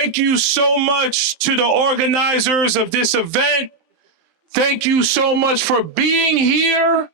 Thank you so much to the organizers of this event. Thank you so much for being here.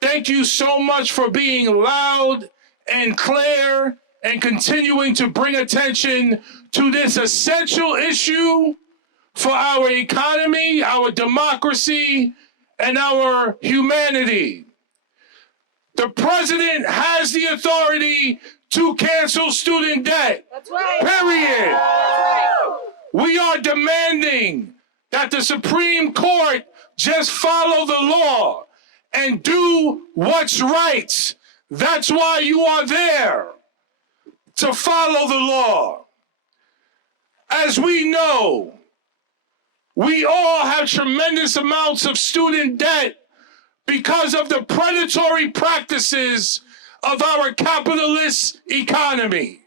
Thank you so much for being loud and clear and continuing to bring attention to this essential issue for our economy, our democracy, and our humanity. The president has the authority to cancel student debt. That's right. Period. That's right. We are demanding that the Supreme Court just follow the law and do what's right. That's why you are there, to follow the law. As we know, we all have tremendous amounts of student debt because of the predatory practices of our capitalist economy.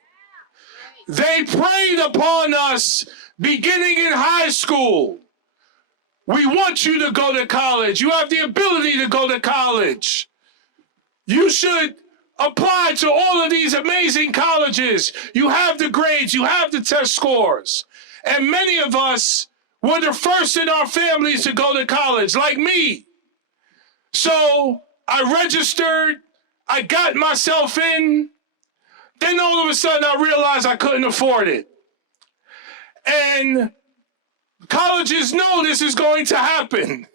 They preyed upon us beginning in high school. We want you to go to college. You have the ability to go to college. You should apply to all of these amazing colleges. You have the grades, you have the test scores. And many of us were the first in our families to go to college, like me. So I registered, I got myself in, then all of a sudden I realized I couldn't afford it. And colleges know this is going to happen.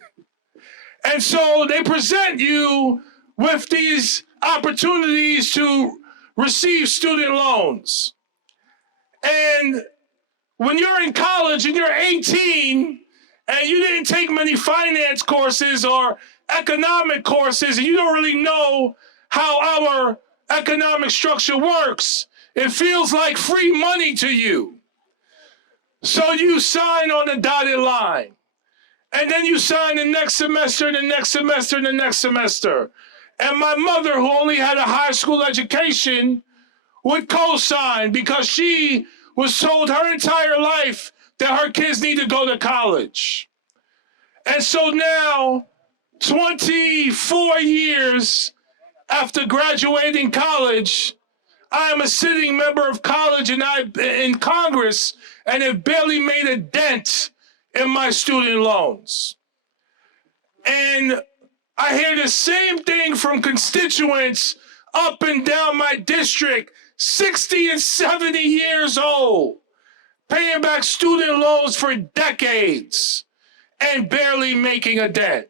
And so they present you with these opportunities to receive student loans. And when you're in college and you're 18 and you didn't take many finance courses or economic courses and you don't really know how our economic structure works, it feels like free money to you. So you sign on the dotted line. And then you sign the next semester, and the next semester, and the next semester. And my mother, who only had a high school education, would co-sign because she was told her entire life that her kids need to go to college. And so now, 24 years after graduating college, I am a sitting member of college and in Congress and have barely made a dent in my student loans. And I hear the same thing from constituents up and down my district, 60 and 70 years old, paying back student loans for decades and barely making a dent.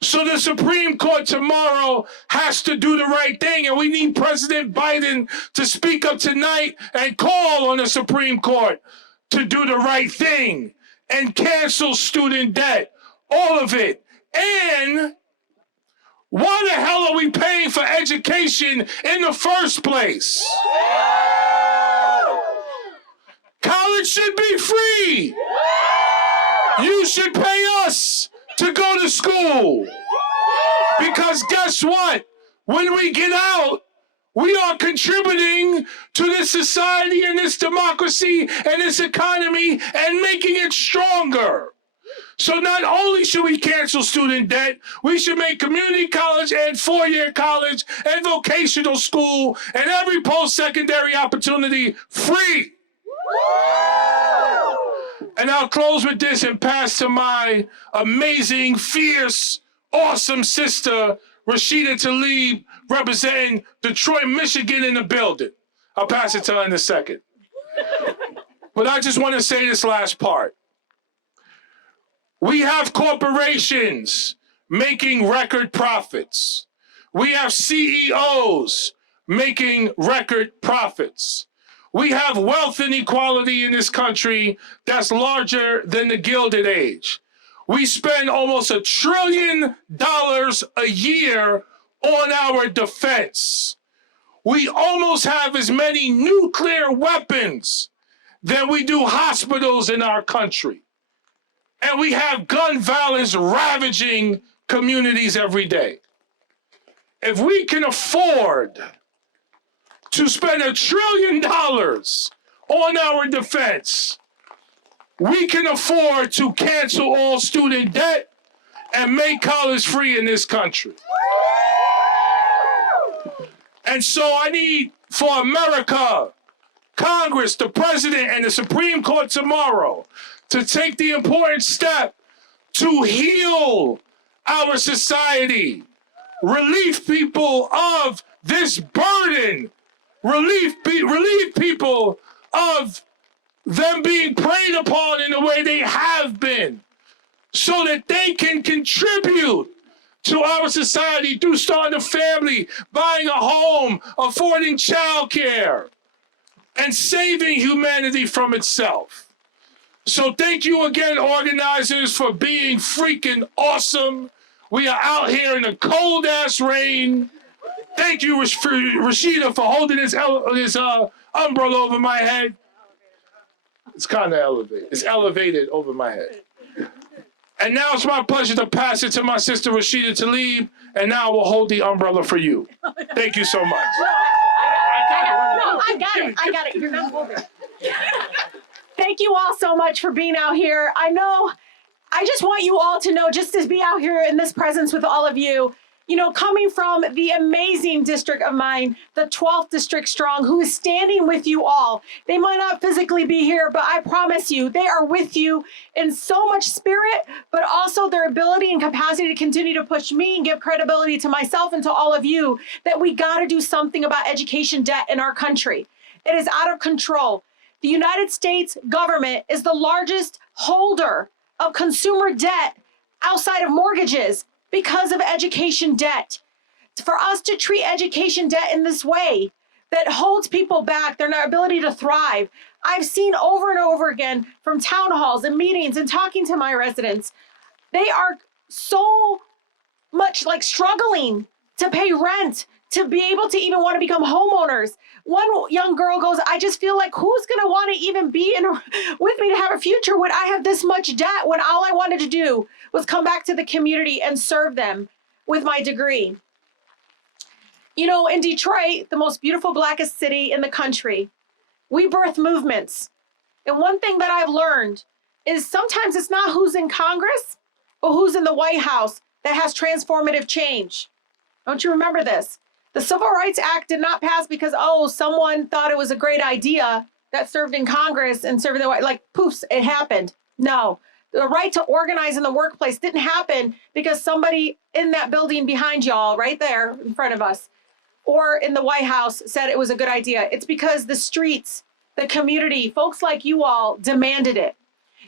So the Supreme Court tomorrow has to do the right thing, and we need President Biden to speak up tonight and call on the Supreme Court to do the right thing and cancel student debt, all of it. And why the hell are we paying for education in the first place? College should be free. You should pay us to go to school. Because guess what? When we get out, we are contributing to this society and this democracy and this economy and making it stronger. So not only should we cancel student debt, we should make community college and four-year college and vocational school and every post-secondary opportunity free. And I'll close with this and pass to my amazing, fierce, awesome sister, Rashida Tlaib, representing Detroit, Michigan in the building. I'll pass it to her in a second. But I just want to say this last part. We have corporations making record profits. We have CEOs making record profits. We have wealth inequality in this country that's larger than the Gilded Age. We spend almost $1 trillion a year on our defense. We almost have as many nuclear weapons than we do hospitals in our country. And we have gun violence ravaging communities every day. If we can afford to spend $1 trillion on our defense, we can afford to cancel all student debt and make college free in this country. And so I need for America, Congress, the president, and the Supreme Court tomorrow to take the important step to heal our society, relieve people of this burden, relieve people of them being preyed upon in the way they have been, so that they can contribute to our society through starting a family, buying a home, affording childcare, and saving humanity from itself. So thank you again, organizers, for being freaking awesome. We are out here in the cold-ass rain. Thank you, Rashida, for holding this umbrella over my head. It's kind of elevated. It's elevated over my head. And now it's my pleasure to pass it to my sister, Rashida Tlaib, and now I will hold the umbrella for you. Thank you so much. I got it. You're not holding it. Thank you all so much for being out here. I just want you all to know, just to be out here in this presence with all of you, coming from the amazing district of mine, the 12th District Strong, who is standing with you all. They might not physically be here, but I promise you, they are with you in so much spirit, but also their ability and capacity to continue to push me and give credibility to myself and to all of you that we got to do something about education debt in our country. It is out of control. The United States government is the largest holder of consumer debt outside of mortgages because of education debt. For us to treat education debt in this way that holds people back, their ability to thrive. I've seen over and over again from town halls and meetings and talking to my residents, they are so much like struggling to pay rent, to be able to even want to become homeowners. One young girl goes, I just feel like who's going to want to even be with me to have a future when I have this much debt, when all I wanted to do was come back to the community and serve them with my degree. In Detroit, the most beautiful, blackest city in the country, we birth movements. And one thing that I've learned is sometimes it's not who's in Congress, but who's in the White House that has transformative change. Don't you remember this? The Civil Rights Act did not pass because, someone thought it was a great idea that served in Congress and served in the White, like, poofs, it happened. No, the right to organize in the workplace didn't happen because somebody in that building behind y'all, right there in front of us, or in the White House said it was a good idea. It's because the streets, the community, folks like you all demanded it.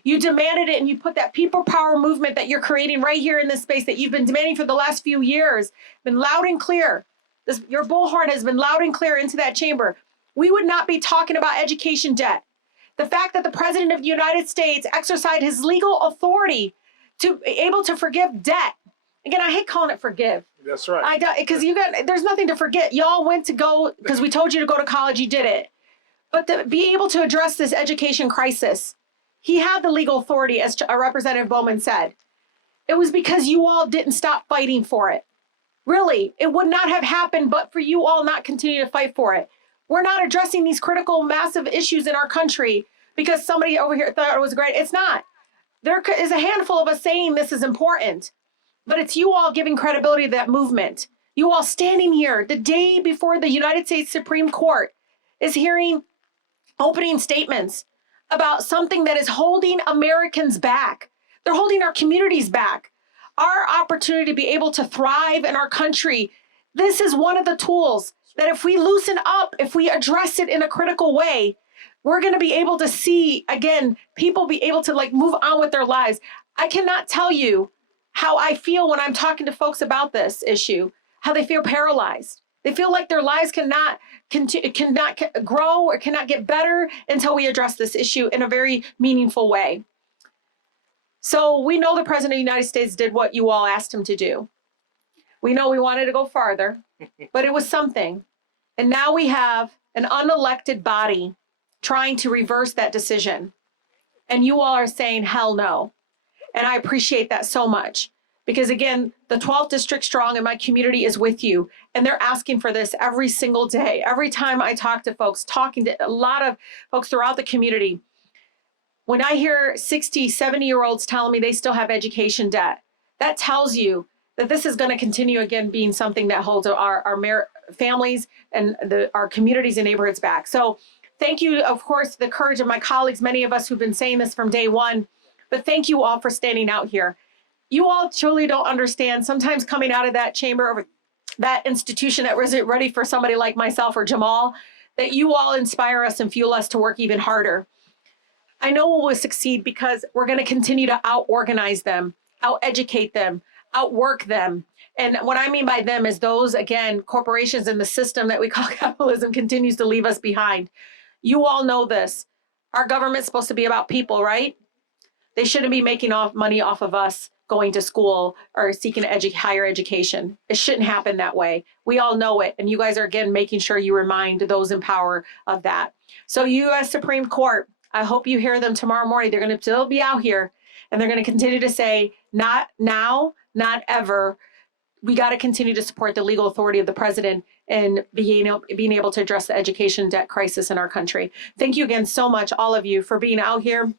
You demanded it, and you put that people power movement that you're creating right here in this space that you've been demanding for the last few years, been loud and clear. Your bullhorn has been loud and clear into that chamber. We would not be talking about education debt. The fact that the President of the United States exercised his legal authority to be able to forgive debt. Again, I hate calling it forgive. That's right. Because there's nothing to forget. Y'all went to go, because we told you to go to college, you did it. But to be able to address this education crisis, he had the legal authority, as Representative Bowman said. It was because you all didn't stop fighting for it. Really, it would not have happened but for you all not continue to fight for it. We're not addressing these critical, massive issues in our country because somebody over here thought it was great. It's not. There is a handful of us saying this is important, but it's you all giving credibility to that movement. You all standing here the day before the United States Supreme Court is hearing opening statements about something that is holding Americans back. They're holding our communities back. Our opportunity to be able to thrive in our country, this is one of the tools that if we loosen up, if we address it in a critical way, we're going to be able to see, again, people be able to move on with their lives. I cannot tell you how I feel when I'm talking to folks about this issue, how they feel paralyzed. They feel like their lives cannot grow or cannot get better until we address this issue in a very meaningful way. So we know the President of the United States did what you all asked him to do. We know we wanted to go farther, but it was something. And now we have an unelected body trying to reverse that decision. And you all are saying, hell no. And I appreciate that so much. Because again, the 12th District Strong in my community is with you. And they're asking for this every single day. Every time I talk to folks, talking to a lot of folks throughout the community, when I hear 60, 70-year-olds telling me they still have education debt, that tells you that this is going to continue again being something that holds our families and our communities and neighborhoods back. So Thank you, of course, the courage of my colleagues, many of us who've been saying this from day one, but thank you all for standing out here. You all truly don't understand, sometimes coming out of that chamber, or that institution that wasn't ready for somebody like myself or Jamaal, that you all inspire us and fuel us to work even harder. I know we'll succeed because we're going to continue to out-organize them, out-educate them, outwork them. And what I mean by them is those, again, corporations in the system that we call capitalism continues to leave us behind. You all know this. Our government's supposed to be about people, right? They shouldn't be making money off of us going to school or seeking higher education. It shouldn't happen that way. We all know it. And you guys are, again, making sure you remind those in power of that. So U.S. Supreme Court, I hope you hear them tomorrow morning. They're going to still be out here, and they're going to continue to say, not now, not ever. We got to continue to support the legal authority of the president and being able to address the education debt crisis in our country. Thank you again so much, all of you, for being out here.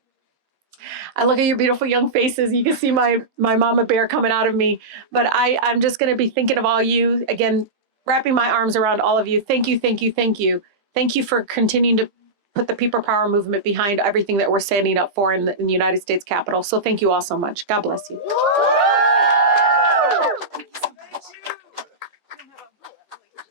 I look at your beautiful young faces. You can see my mama bear coming out of me. But I'm just going to be thinking of all you, again, wrapping my arms around all of you. Thank you, thank you, thank you. Thank you for continuing to put the people power movement behind everything that we're standing up for in the United States Capitol. So thank you all so much. God bless you.